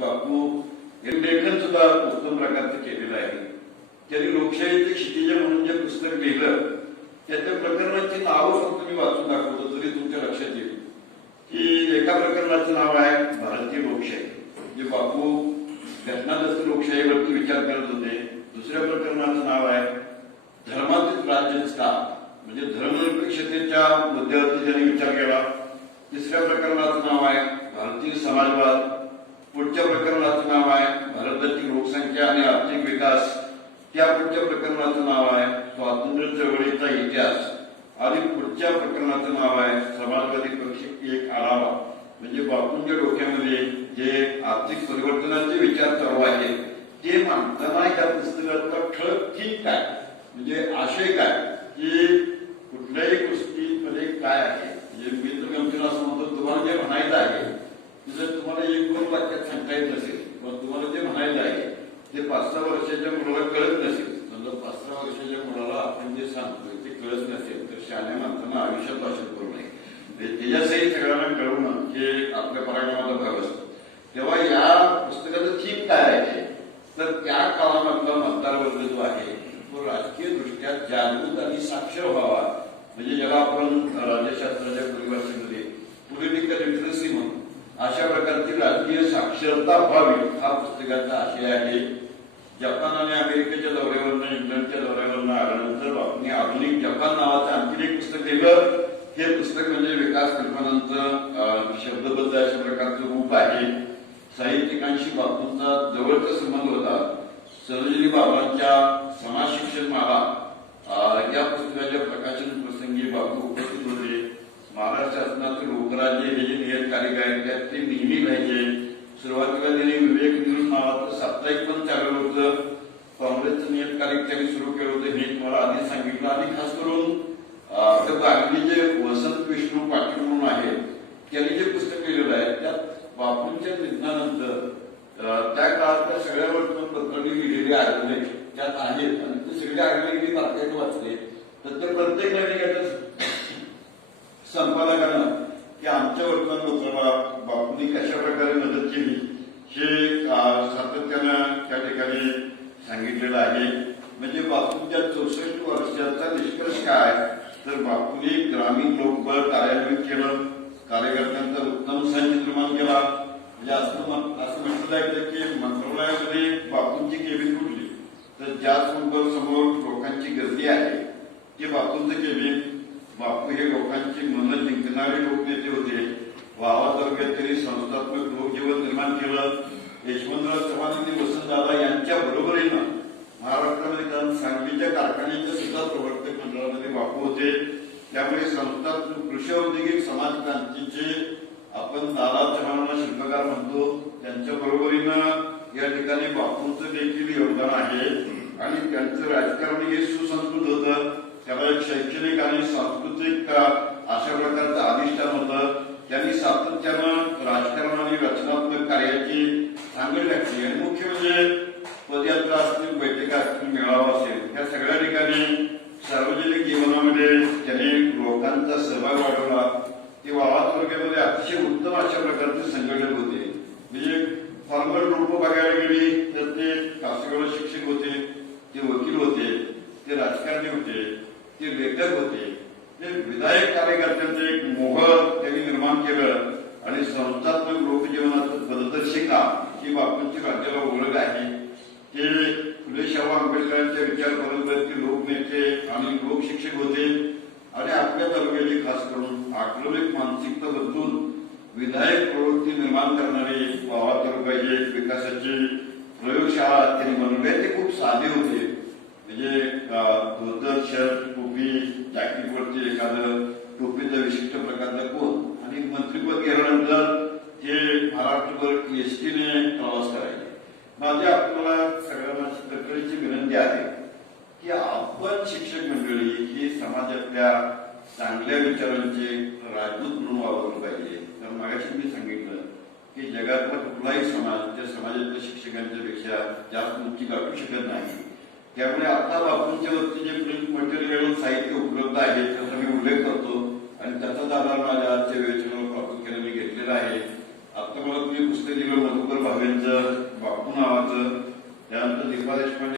बापू लेखन सुद्धा उत्तम प्रकारचं केलेलं आहे. त्यांनी लोकशाहीचे क्षितिज म्हणून जे पुस्तक लिहिलं त्याच्या प्रकरणाची नावं फक्त मी वाचून दाखवतो तरी तुमच्या लक्षात येईल. की एका प्रकरणाचं नाव आहे भारतीय लोकशाही. जे बापू घटनादत्त लोकशाहीवरती विचार करत होते दुसऱ्या प्रकरणाचं नाव आहे धर्मातील राज्याचं स्थाप म्हणजे धर्मनिरपेक्षतेच्या मुद्द्यावरती त्यांनी विचार केला तिसऱ्या प्रकरणाचं नाव आहे भारतीय समाजवाद पुढच्या प्रकरणाचं नाव आहे भारताची लोकसंख्या आणि आर्थिक विकास त्या पुढच्या प्रकरणाचं नाव आहे स्वातंत्र्य चळवळीचा आणि पुढच्या प्रकरणाचं नाव आहे समाजवादी पक्ष एक आढावा. म्हणजे बापूंच्या डोक्यामध्ये जे आर्थिक परिवर्तनाचे विचार चालू आहे ते मानताना या पुस्तकाचा ठळक ठीक काय? म्हणजे आशय काय? की कुठल्याही गोष्टीमध्ये काय आहे? म्हणजे मी तर गमतीला समजतो तुम्हाला जे म्हणायचं आहे जर तुम्हाला एक दोन वाक्यात सांगता येत नसेल मग तुम्हाला जे म्हणायचं आहे ते पाच सहा वर्षाच्या मुलाला कळत नसेल समजा पाच सहा वर्षाच्या मुलाला ते कळत नसेल तर शाने माणसांना आयुष्यात भाषण करू नये म्हणजे सगळ्यांना कळवणं हे आपल्या पराक्रमाचा भाग असतो तेव्हा या पुस्तकाचं थीम काय आहे तर त्या काळामधला मतदार वर्ग जो आहे तो राजकीय दृष्ट्या जागृत आणि साक्षर व्हावा म्हणजे ज्याला आपण राज्यशास्त्राच्या परिभाषेमध्ये पॉलिटिकल लिटरसी म्हणून अशा प्रकारची राजकीय साक्षरता व्हावी हा पुस्तकाचा आशय आहे जपान आणि अमेरिकेच्या दौऱ्यावर कल्पना नावाचं आणखीन एक पुस्तक लिहिलं. हे पुस्तक म्हणजे विकास कल्पनांचं शब्दबद्ध अशा प्रकारचं रूप आहे. साहित्यिकांशी बापूंचा जवळचा संबंध होता. सरोजिनी बाबांच्या समाज शिक्षण माला या पुस्तकाच्या प्रकाशन प्रसंगी बापू उपस्थित होते. महाराष्ट्र शासनाचे लोकराज्य हे जे नियतकालिक आहेत त्यात ते नेहमी पाहिजे सुरुवातीला त्यांनी विवेक न्यूज नावाचं साप्ताहिक पण चालवलं होतं. काँग्रेसचं नियतकालिक त्यांनी सुरू केलं होतं हे तुम्हाला आधी सांगितलं. आणि खास करून अं, त्या वसंत विष्णू पाटील म्हणून आहेत त्यांनी जे पुस्तक लिहिलेलं आहे त्यात बापूंच्या निधनानंतर त्या काळातल्या सगळ्या वर्तमानपत्रांनी लिहिलेली आढळले त्यात आहेत. आणि ते सगळे आढळले मी बातम्यात वाचले तर ते प्रत्येक याच्या संपादकांना की आमच्या वर्तमानपत्राला बापूंनी कशा प्रकारे मदत केली हे अं, सातत्यानं त्या ठिकाणी सांगितलेलं आहे. म्हणजे बापूंच्या चौसष्ट वर्षाचा निष्कर्ष काय? तर बापूने ग्रामीण लोकबळ कार्यान्वित केलं. कार्यकर्त्यांचा उत्तम संच निर्माण केला. म्हणजे असं असं म्हटलं जायचं की मंत्रालयामध्ये बापूंची केबिन कुठली तर ज्या समोर समोर लोकांची गर्दी आहे ते बापूंचं केबिन. बापू हे लोकांची मन जिंकणारे लोकनेते होते. वावा तालुक्यात त्यांनी संस्थात्मक लोकजीवन निर्माण केलं. यशवंतराव चव्हाण आणि वसंतदादा यांच्या बरोबरीनं महाराष्ट्रामध्ये जाऊन सांगलीच्या कारखान्याच्या सुद्धा प्रवर्तक मंडळामध्ये बापू होते. त्यामुळे संस्था कृषी औद्योगिक समाज क्रांतीचे आपण दादा चव्हाणांना शिल्पकार म्हणतो त्यांच्या बरोबरीनं या ठिकाणी बापूंचं देखील योगदान आहे. आणि त्यांचं राजकारण हे सुसंस्कृत होतं. त्यामुळे शैक्षणिक आणि सांस्कृतिक अशा प्रकारचं अधिष्ठान होतं. त्यांनी सातत्यानं राजकारण आणि लोकांचा सहभाग वाढवला. ते तालुक्यामध्ये अतिशय उत्तम अशा प्रकारचे संघटक होते. म्हणजे फॉर्मल रूप बघायला गेली तर ते कासेगावला शिक्षक होते ते वकील होते ते राजकारणी होते ते लेखक होते. ते विधायक कार्यकर्त्यांचं एक मोहर त्यांनी निर्माण केलं आणि संस्थात्मक लोकजीवनाचं पददर्शिका ही बापूंची राज्याला ओळख आहे. ते फुले शाहू आंबेडकरांच्या विचार परंपरेतील लोकनेते आणि लोकशिक्षक होते. आणि आपल्या तालुक्याची खास करून आक्रमिक मानसिकता बदलून विधायक प्रवृत्ती निर्माण करणारे वावा तालुक्याचे विकासाची प्रयोगशाळा त्यांनी बनवल्या ते खूप साधे होते. म्हणजे धोतर शर्ट टोपी जॅकेटवरती एखादं टोपीचं विशिष्ट प्रकारचं आपण शिक्षक मंडळी ही समाजातल्या चांगल्या विचारांचे राजदूत म्हणून वावरलं पाहिजे. तर मागाशी मी सांगितलं की जगातला कुठलाही समाज त्या समाजातल्या शिक्षकांच्या पेक्षा जास्त उंची गाठू शकत नाही. त्यामुळे आता बापूंच्या वरती जे प्रिंट मटेरियल साहित्य उपलब्ध आहे त्याचा मी उल्लेख करतो आणि त्याचाच आधार माझ्या आजच्या वेळेच्या प्राप्त केला मी घेतलेला आहे. आता मला तुम्ही पुस्तक दिलं मधुकर भावेंचं बापू नावाचं त्यानंतर दीपा देशपांडे